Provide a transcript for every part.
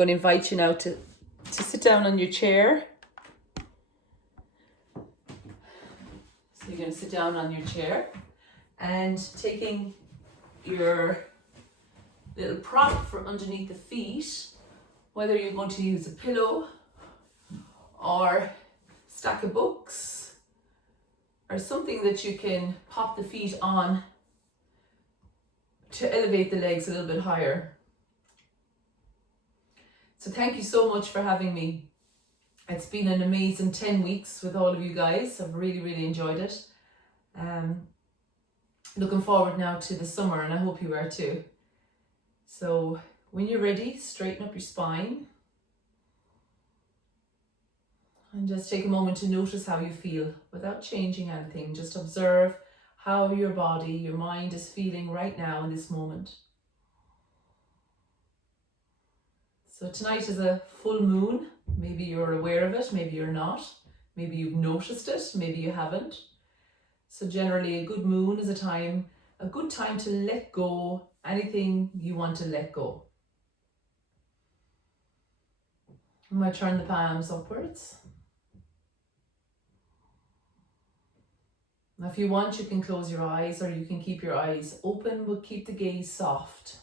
going to invite you now to sit down on your chair. So you're going to sit down on your chair and taking your little prop for underneath the feet, whether you're going to use a pillow or stack of books or something that you can pop the feet on to elevate the legs a little bit higher. So thank you so much for having me. It's been an amazing 10 weeks with all of you guys. I've really enjoyed it. Looking forward now to the summer, and I hope you are too. So when you're ready, straighten up your spine. And just take a moment to notice how you feel without changing anything. Just observe how your body, your mind is feeling right now in this moment. So tonight is a full moon. Maybe you're aware of it, maybe you're not. Maybe you've noticed it, maybe you haven't. So generally a good moon is a good time to let go anything you want to let go. I'm going to turn the palms upwards. Now if you want, you can close your eyes or you can keep your eyes open, but keep the gaze soft.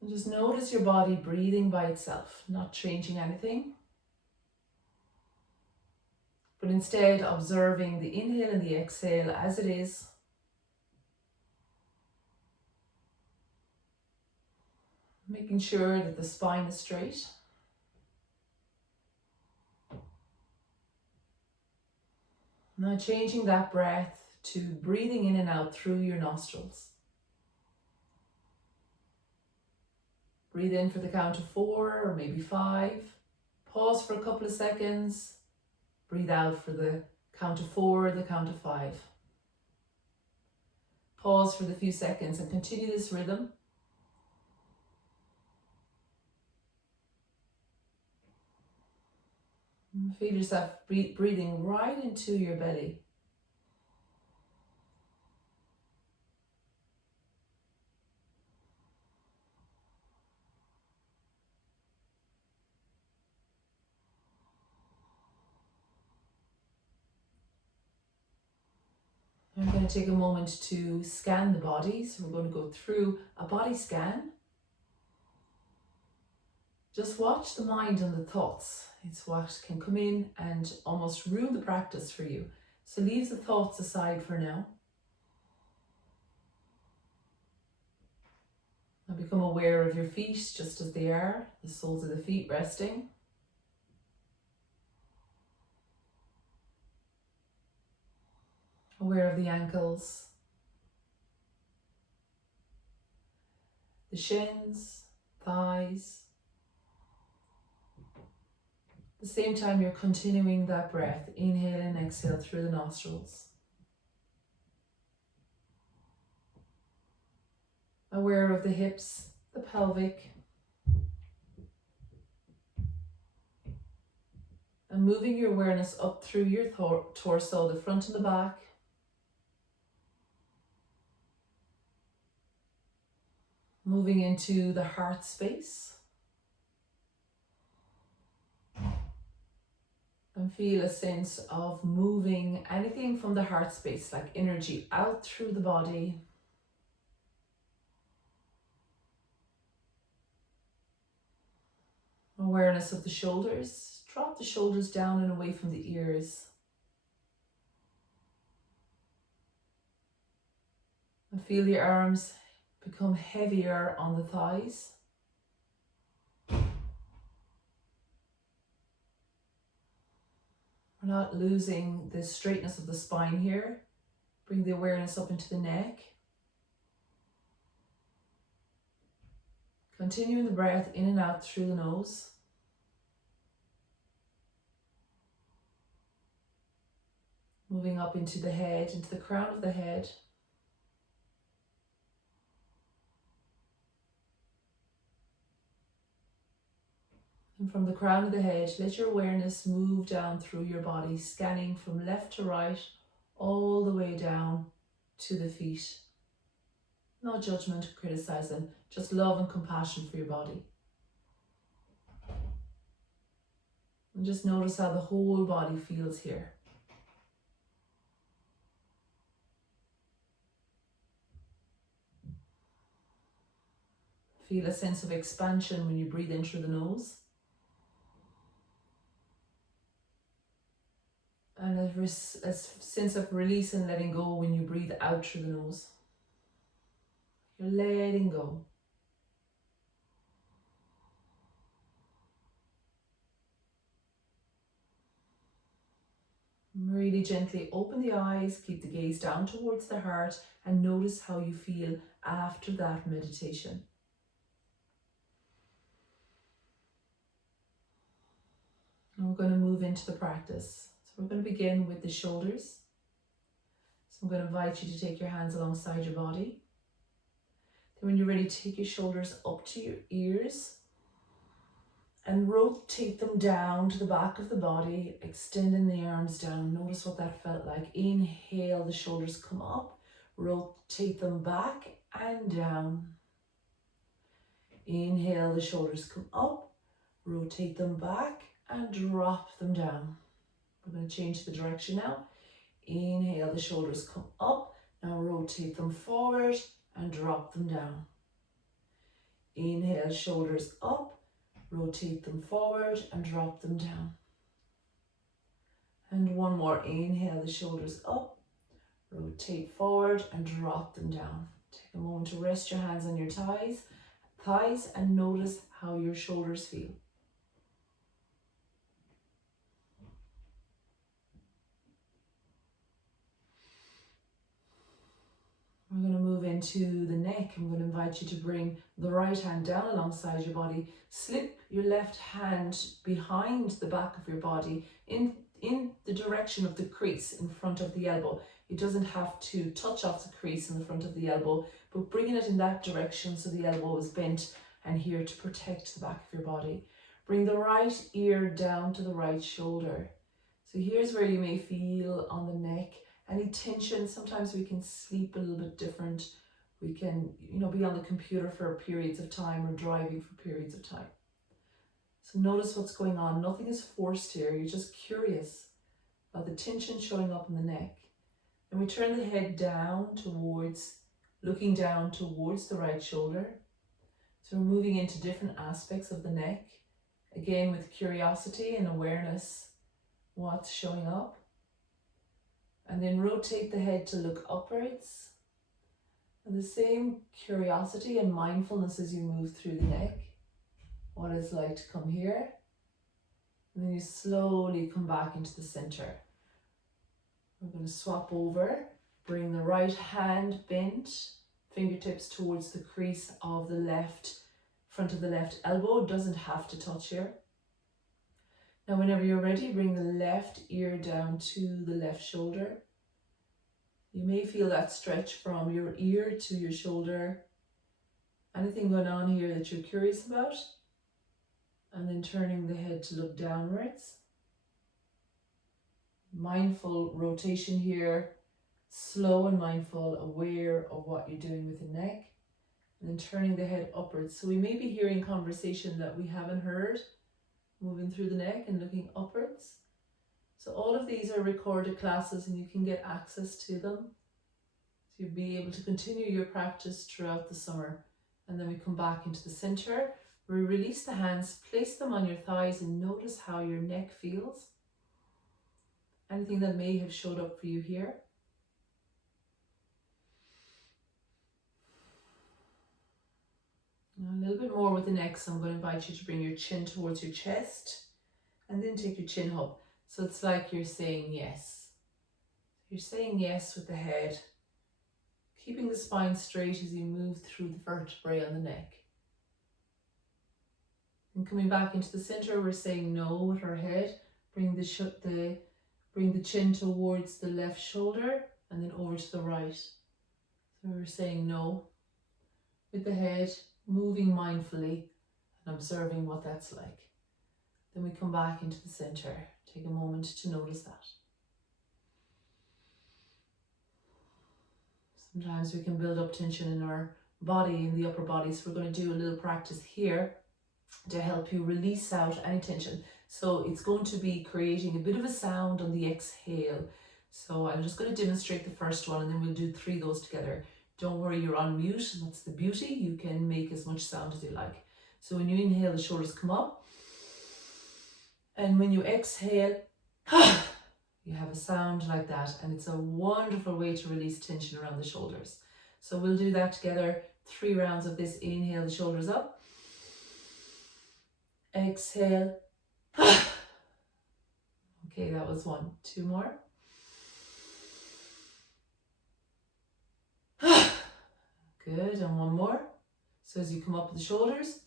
And just notice your body breathing by itself, not changing anything, but instead observing the inhale and the exhale as it is. Making sure that the spine is straight. Now changing that breath to breathing in and out through your nostrils. Breathe in for the count of 4 or maybe 5. Pause for a couple of seconds. Breathe out for the count of 4, the count of 5. Pause for the few seconds and continue this rhythm. Feel yourself breathing right into your belly. I'm going to take a moment to scan the body. So we're going to go through a body scan. Just watch the mind and the thoughts. It's what can come in and almost ruin the practice for you. So leave the thoughts aside for now. Now become aware of your feet just as they are, the soles of the feet resting. Aware of the ankles, the shins, thighs. At the same time, you're continuing that breath. Inhale and exhale through the nostrils. Aware of the hips, the pelvic. And moving your awareness up through your torso, the front and the back. Moving into the heart space. And feel a sense of moving anything from the heart space, like energy out through the body. Awareness of the shoulders. Drop the shoulders down and away from the ears. And feel your arms become heavier on the thighs. We're not losing the straightness of the spine here. Bring the awareness up into the neck. Continuing the breath in and out through the nose. Moving up into the head, into the crown of the head. And from the crown of the head, let your awareness move down through your body, scanning from left to right, all the way down to the feet. No judgment, criticizing, just love and compassion for your body. And just notice how the whole body feels here. Feel a sense of expansion when you breathe in through the nose. And a sense of release and letting go when you breathe out through the nose. You're letting go. Really gently open the eyes, keep the gaze down towards the heart, and notice how you feel after that meditation. And we're going to move into the practice. So we're going to begin with the shoulders. So I'm going to invite you to take your hands alongside your body. Then when you're ready, take your shoulders up to your ears and rotate them down to the back of the body, extending the arms down. Notice what that felt like. Inhale, the shoulders come up, rotate them back and down. Inhale, the shoulders come up, rotate them back and drop them down. We're going to change the direction now. Inhale, the shoulders come up, now rotate them forward and drop them down. Inhale, shoulders up, rotate them forward and drop them down. And one more. Inhale, the shoulders up, rotate forward and drop them down. Take a moment to rest your hands on your thighs and notice how your shoulders feel. We're going to move into the neck. I'm going to invite you to bring the right hand down alongside your body. Slip your left hand behind the back of your body in the direction of the crease in front of the elbow. It doesn't have to touch off the crease in the front of the elbow, but bringing it in that direction so the elbow is bent and here to protect the back of your body. Bring the right ear down to the right shoulder. So here's where you may feel on the neck any tension. Sometimes we can sleep a little bit different. We can, be on the computer for periods of time or driving for periods of time. So notice what's going on. Nothing is forced here. You're just curious about the tension showing up in the neck. And we turn the head down looking down towards the right shoulder. So we're moving into different aspects of the neck. Again, with curiosity and awareness, what's showing up. And then rotate the head to look upwards. And the same curiosity and mindfulness as you move through the neck. What it's like to come here. And then you slowly come back into the center. We're going to swap over. Bring the right hand bent, fingertips towards the crease of the left, front of the left elbow. It doesn't have to touch here. Now whenever you're ready, bring the left ear down to the left shoulder. You may feel that stretch from your ear to your shoulder. Anything going on here that you're curious about? And then turning the head to look downwards. Mindful rotation here, slow and mindful, aware of what you're doing with the neck. And then turning the head upwards. So we may be hearing conversation that we haven't heard. Moving through the neck and looking upwards. So all of these are recorded classes and you can get access to them. So you'll be able to continue your practice throughout the summer. And then we come back into the center. We release the hands, place them on your thighs and notice how your neck feels. Anything that may have showed up for you here. Now a little bit more with the neck, so I'm going to invite you to bring your chin towards your chest and then take your chin up. So it's like you're saying yes. You're saying yes with the head, keeping the spine straight as you move through the vertebrae on the neck. And coming back into the center, we're saying no with our head. Bring the chin towards the left shoulder and then over to the right. So we're saying no with the head, moving mindfully and observing what that's like. Then we come back into the center. Take a moment to notice that. Sometimes we can build up tension in our body, in the upper body. So we're going to do a little practice here to help you release out any tension. So it's going to be creating a bit of a sound on the exhale. So I'm just going to demonstrate the first one, and then we'll do 3 of those together. Don't worry, you're on mute. That's the beauty. You can make as much sound as you like. So when you inhale, the shoulders come up. And when you exhale, you have a sound like that. And it's a wonderful way to release tension around the shoulders. So we'll do that together. 3 rounds of this. Inhale, the shoulders up. Exhale. Okay, that was 1. 2 more. Good, and 1 more. So as you come up with the shoulders,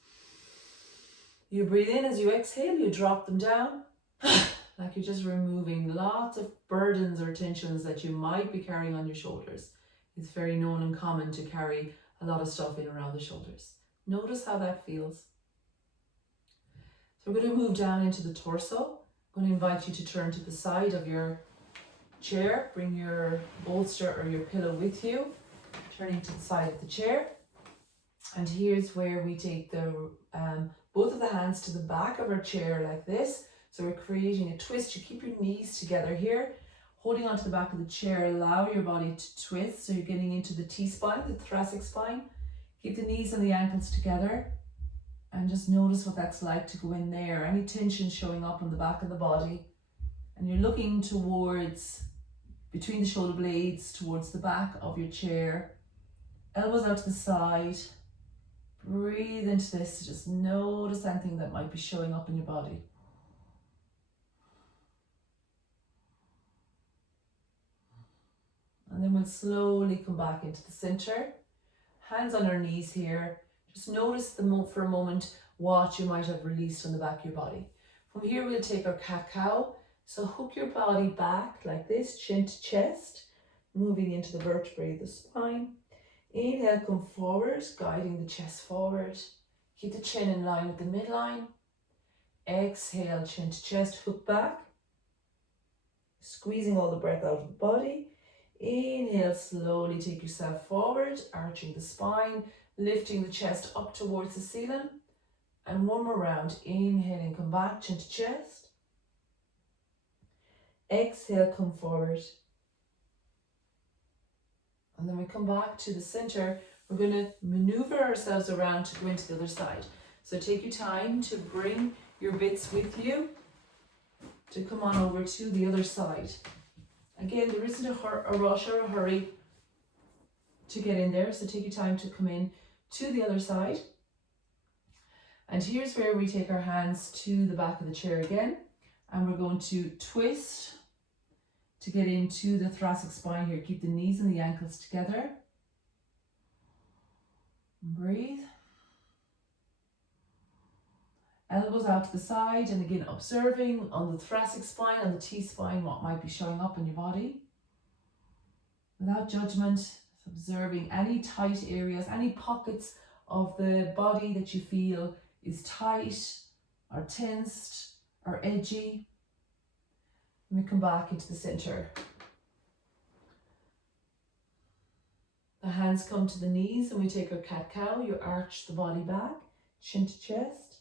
you breathe in. As you exhale, you drop them down, like you're just removing lots of burdens or tensions that you might be carrying on your shoulders. It's very known and common to carry a lot of stuff in around the shoulders. Notice how that feels. So we're going to move down into the torso. I'm going to invite you to turn to the side of your chair. Bring your bolster or your pillow with you. Turning to the side of the chair. And here's where we take the both of the hands to the back of our chair like this. So we're creating a twist. You keep your knees together here. Holding onto the back of the chair, allow your body to twist. So you're getting into the T-spine, the thoracic spine. Keep the knees and the ankles together. And just notice what that's like to go in there. Any tension showing up on the back of the body. And you're looking towards, between the shoulder blades, towards the back of your chair. Elbows out to the side. Breathe into this. Just notice anything that might be showing up in your body. And then we'll slowly come back into the center. Hands on our knees here. Just notice for a moment what you might have released on the back of your body. From here we'll take our cat-cow. So hook your body back like this, chin to chest, moving into the vertebrae of the spine. Inhale, come forward, guiding the chest forward. Keep the chin in line with the midline. Exhale, chin to chest, hook back. Squeezing all the breath out of the body. Inhale, slowly take yourself forward, arching the spine, lifting the chest up towards the ceiling. And 1 more round. Inhaling, come back, chin to chest. Exhale, come forward. And then we come back to the center. We're going to maneuver ourselves around to go into the other side. So take your time to bring your bits with you to come on over to the other side. Again, there isn't a rush or a hurry to get in there. So take your time to come in to the other side. And here's where we take our hands to the back of the chair again. And we're going to twist to get into the thoracic spine here. Keep the knees and the ankles together. Breathe. Elbows out to the side, and again observing on the thoracic spine and the T-spine what might be showing up in your body. Without judgment, observing any tight areas, any pockets of the body that you feel is tight or tensed or edgy. And we come back into the center. The hands come to the knees and we take our cat-cow. You arch the body back, chin to chest.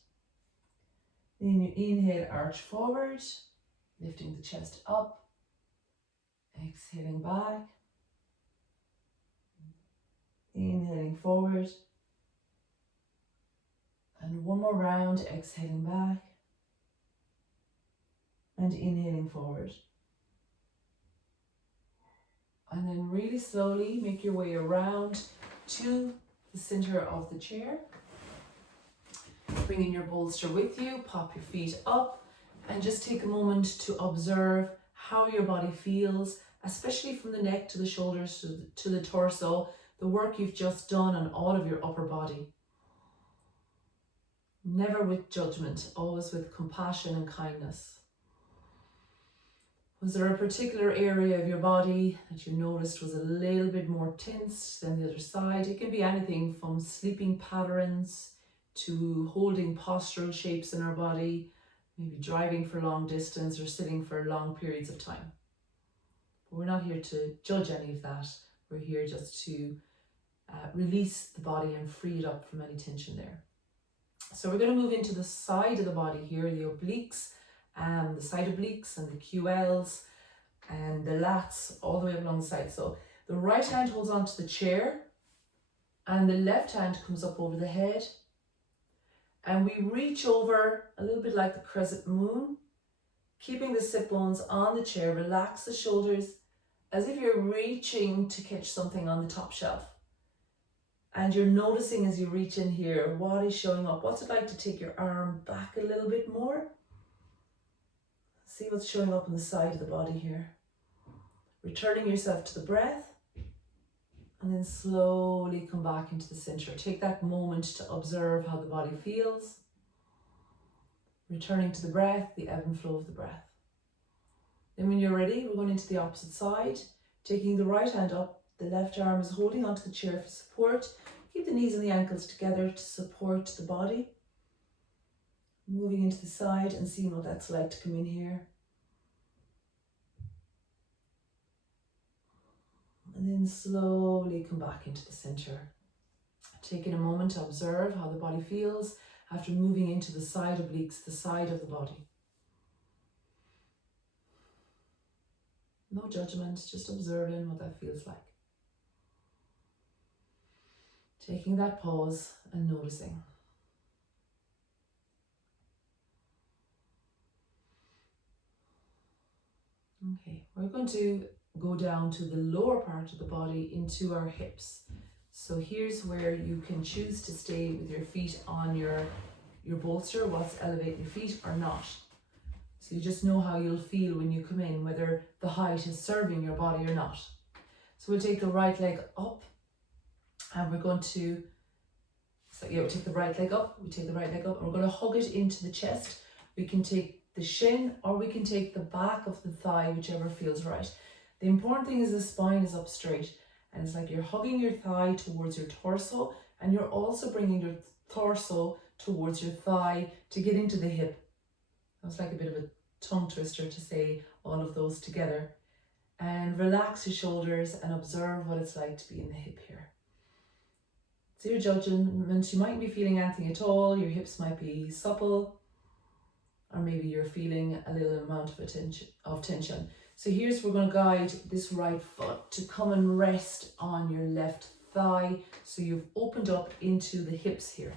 Then you inhale, arch forward, lifting the chest up. Exhaling back. Inhaling forward. And 1 more round, exhaling back. And inhaling forward. And then really slowly make your way around to the center of the chair. Bringing your bolster with you, pop your feet up, and just take a moment to observe how your body feels, especially from the neck to the shoulders to the torso, the work you've just done on all of your upper body. Never with judgment, always with compassion and kindness. Was there a particular area of your body that you noticed was a little bit more tense than the other side? It can be anything from sleeping patterns to holding postural shapes in our body, maybe driving for long distance or sitting for long periods of time. But we're not here to judge any of that. We're here just to release the body and free it up from any tension there. So we're going to move into the side of the body here, the obliques, the side obliques and the QLs and the lats all the way along the side. So the right hand holds onto the chair and the left hand comes up over the head. And we reach over a little bit like the crescent moon, keeping the sit bones on the chair. Relax the shoulders as if you're reaching to catch something on the top shelf. And you're noticing as you reach in here, what is showing up? What's it like to take your arm back a little bit more? See what's showing up on the side of the body here. Returning yourself to the breath. And then slowly come back into the center. Take that moment to observe how the body feels. Returning to the breath, the ebb and flow of the breath. Then when you're ready, we're going into the opposite side. Taking the right hand up, the left arm is holding onto the chair for support. Keep the knees and the ankles together to support the body. Moving into the side and seeing what that's like to come in here. And then slowly come back into the center. Taking a moment to observe how the body feels after moving into the side obliques, the side of the body. No judgment, just observing what that feels like. Taking that pause and noticing. Okay, we're going to go down to the lower part of the body into our hips. So here's where you can choose to stay with your feet on your bolster, what's elevating your feet or not. So you just know how you'll feel when you come in, whether the height is serving your body or not. So we'll take the right leg up and we're going to, we take the right leg up, and we're going to hug it into the chest. We can take the shin or we can take the back of the thigh, whichever feels right. The important thing is the spine is up straight and it's like you're hugging your thigh towards your torso and you're also bringing your torso towards your thigh to get into the hip. That was like a bit of a tongue twister to say all of those together. And relax your shoulders and observe what it's like to be in the hip here. Zero judgment, you mightn't be feeling anything at all, your hips might be supple, or maybe you're feeling a little amount of tension. So here's, we're going to guide this right foot to come and rest on your left thigh. So you've opened up into the hips here.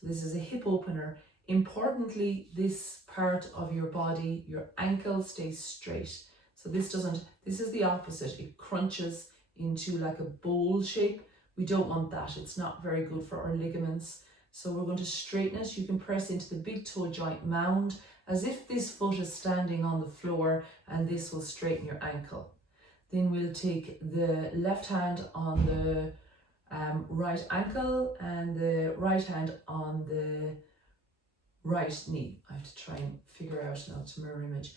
So this is a hip opener. Importantly, this part of your body, your ankle stays straight. So this is the opposite. It crunches into like a bowl shape. We don't want that. It's not very good for our ligaments. So we're going to straighten it. You can press into the big toe joint mound as if this foot is standing on the floor, and this will straighten your ankle. Then we'll take the left hand on the right ankle and the right hand on the right knee. I have to try and figure out now to mirror image.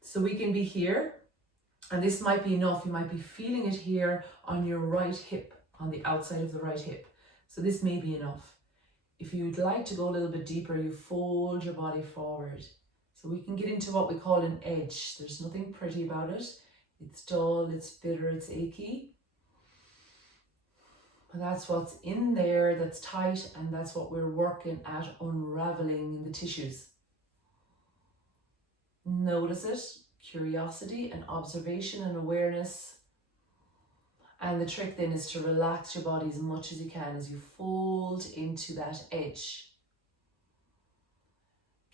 So we can be here, and this might be enough. You might be feeling it here on your right hip, on the outside of the right hip. So this may be enough. If you'd like to go a little bit deeper, you fold your body forward. So we can get into what we call an edge. There's nothing pretty about it. It's dull, it's bitter, it's achy. But that's what's in there that's tight, and that's what we're working at unraveling in the tissues. Notice it, curiosity and observation and awareness. And the trick then is to relax your body as much as you can as you fold into that edge.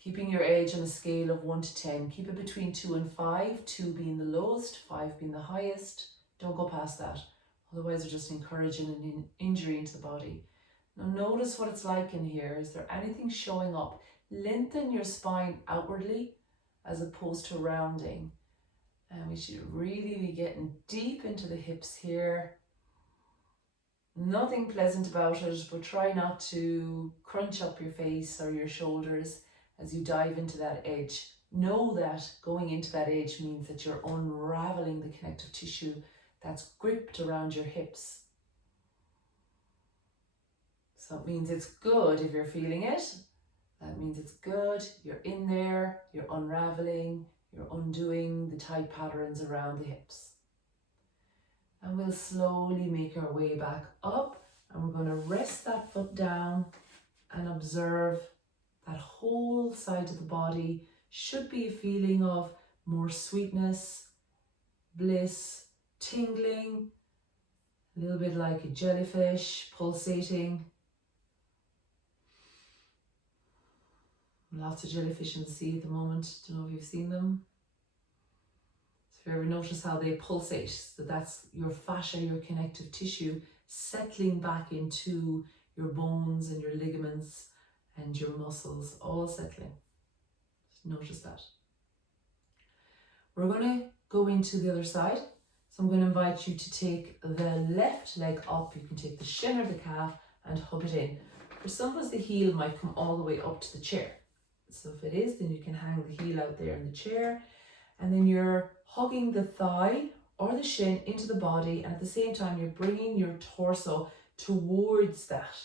Keeping your edge on a scale of 1 to 10. Keep it between 2 and 5, 2 being the lowest, 5 being the highest. Don't go past that. Otherwise you're just encouraging an injury into the body. Now notice what it's like in here. Is there anything showing up? Lengthen your spine outwardly as opposed to rounding. And we should really be getting deep into the hips here. Nothing pleasant about it, but try not to crunch up your face or your shoulders as you dive into that edge. Know that going into that edge means that you're unraveling the connective tissue that's gripped around your hips. So it means it's good if you're feeling it. That means it's good. You're in there, you're unraveling, you're undoing the tight patterns around the hips. And we'll slowly make our way back up And we're going to rest that foot down and observe that whole side of the body should be a feeling of more sweetness, bliss, tingling, a little bit like a jellyfish pulsating. Lots of jellyfish in the sea at the moment. Don't know if you've seen them. So if you ever notice how they pulsate, so that's your fascia, your connective tissue settling back into your bones and your ligaments and your muscles, all settling. Just notice that. We're going to go into the other side. So I'm going to invite you to take the left leg up. You can take the shin or the calf and hug it in. For some of us, the heel might come all the way up to the chair. So if it is, then you can hang the heel out there in the chair. And then you're hugging the thigh or the shin into the body. And at the same time, you're bringing your torso towards that.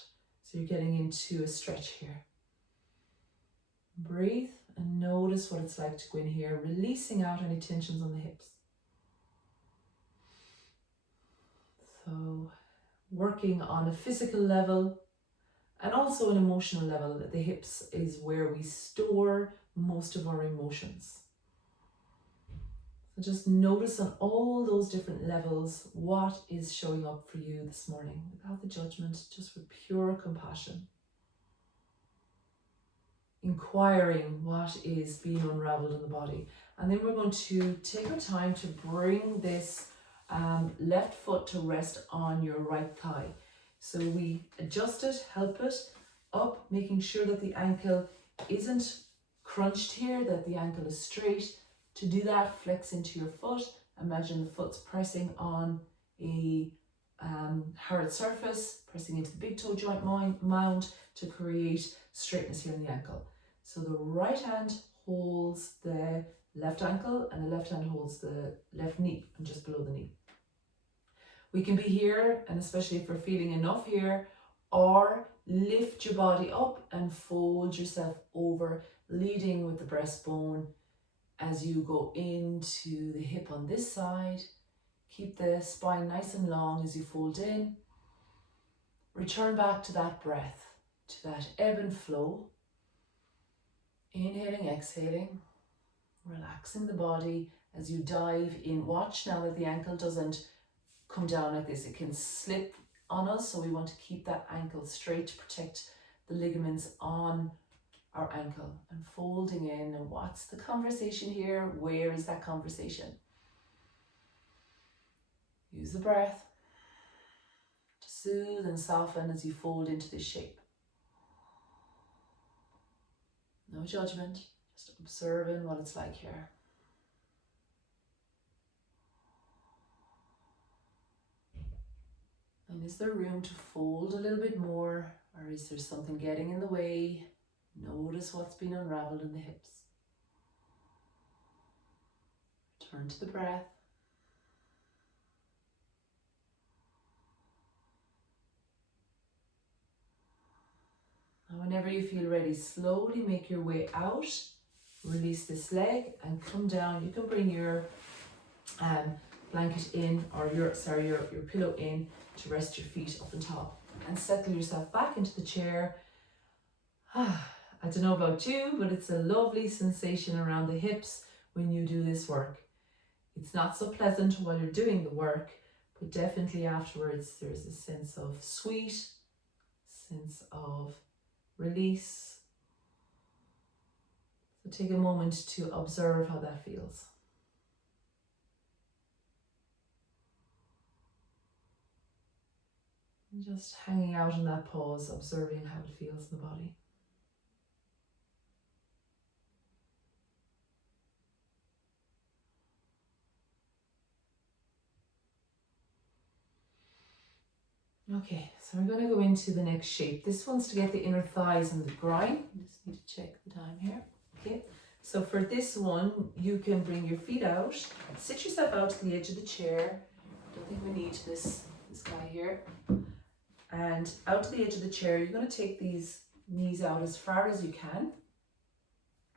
So you're getting into a stretch here. Breathe and notice what it's like to go in here, releasing out any tensions on the hips. So working on a physical level and also an emotional level. The hips is where we store most of our emotions. So just notice on all those different levels what is showing up for you this morning without the judgment, just with pure compassion. Inquiring what is being unraveled in the body. And then we're going to take our time to bring this left foot to rest on your right thigh. So we adjust it, help it up, making sure that the ankle isn't crunched here, that the ankle is straight. To do that, flex into your foot. Imagine the foot's pressing on a hard surface, pressing into the big toe joint mound to create straightness here in the ankle. So the right hand holds the left ankle and the left hand holds the left knee and just below the knee. We can be here, and especially if we're feeling enough here, or lift your body up and fold yourself over, leading with the breastbone as you go into the hip on this side. Keep the spine nice and long as you fold in. Return back to that breath, to that ebb and flow. Inhaling, exhaling, relaxing the body as you dive in. Watch now that the ankle doesn't come down like this. It can slip on us, so we want to keep that ankle straight to protect the ligaments on our ankle. And folding in, and what's the conversation here? Where is that conversation? Use the breath to soothe and soften as you fold into this shape. No judgment, just observing what it's like here. And is there room to fold a little bit more, or is there something getting in the way? Notice what's been unraveled in the hips. Return to the breath. And whenever you feel ready, slowly make your way out. Release this leg and come down. You can bring your blanket in, or your pillow in, to rest your feet up on top and settle yourself back into the chair. I don't know about you, but it's a lovely sensation around the hips when you do this work. It's not so pleasant while you're doing the work, but definitely afterwards there's a sense of sweet, sense of release. So take a moment to observe how that feels. And just hanging out in that pause, observing how it feels in the body. Okay, so we're going to go into the next shape. This one's to get the inner thighs and the groin. I just need to check the time here. Okay, so for this one, you can bring your feet out, sit yourself out to the edge of the chair. Don't think we need this guy here. And out to the edge of the chair, you're going to take these knees out as far as you can.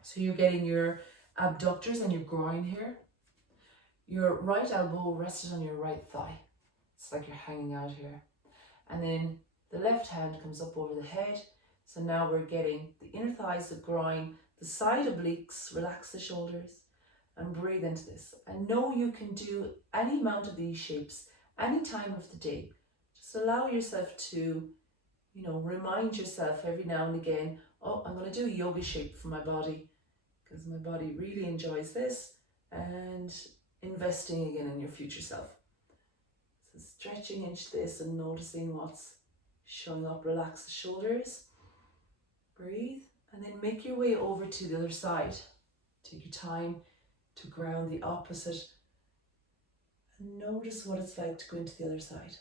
So you're getting your abductors and your groin here. Your right elbow rested on your right thigh. It's like you're hanging out here. And then The left hand comes up over the head. So now we're getting the inner thighs, the groin, the side obliques, relax the shoulders and breathe into this. And know you can do any amount of these shapes any time of the day. Just allow yourself to, remind yourself every now and again, oh, I'm going to do a yoga shape for my body because my body really enjoys this, and investing again in your future self. So stretching into this and noticing what's showing up. Relax the shoulders, breathe, and then make your way over to the other side. Take your time to ground the opposite and notice what it's like to go into the other side.